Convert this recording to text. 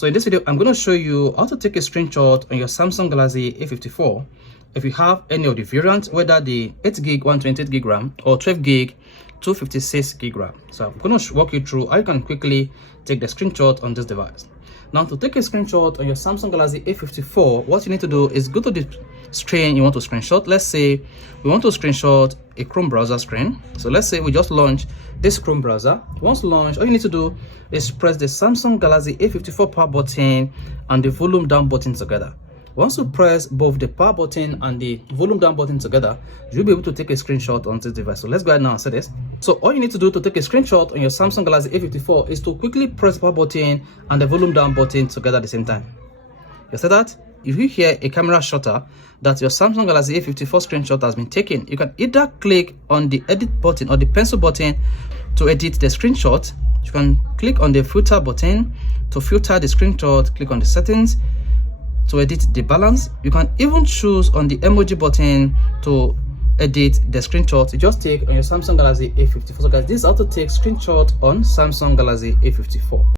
So in this video, I'm going to show you how to take a screenshot on your Samsung Galaxy A54 if you have any of the variants, whether the 8GB 128GB RAM or 12GB 256GB RAM. So I'm going to walk you through how you can quickly take the screenshot on this device. Now, to take a screenshot on your Samsung Galaxy A54, what you need to do is go to the screen you want to screenshot. Let's say we want to screenshot a Chrome browser screen. So let's say we just launch this Chrome browser. Once launched, all you need to do is press the Samsung Galaxy A54 power button and the volume down button together. Once you press both the power button and the volume down button together, you'll be able to take a screenshot on this device. So let's go ahead now and set this. So all you need to do to take a screenshot on your Samsung Galaxy A54 is to quickly press the power button and the volume down button together at the same time. You see that? If you hear a camera shutter that your Samsung Galaxy A54 screenshot has been taken, you can either click on the edit button or the pencil button to edit the screenshot. You can click on the filter button to filter the screenshot, click on the settings to edit the balance. You can even choose on the emoji button to edit the screenshot you just take on your Samsung Galaxy A54. So guys, this is how to take screenshot on Samsung Galaxy A54.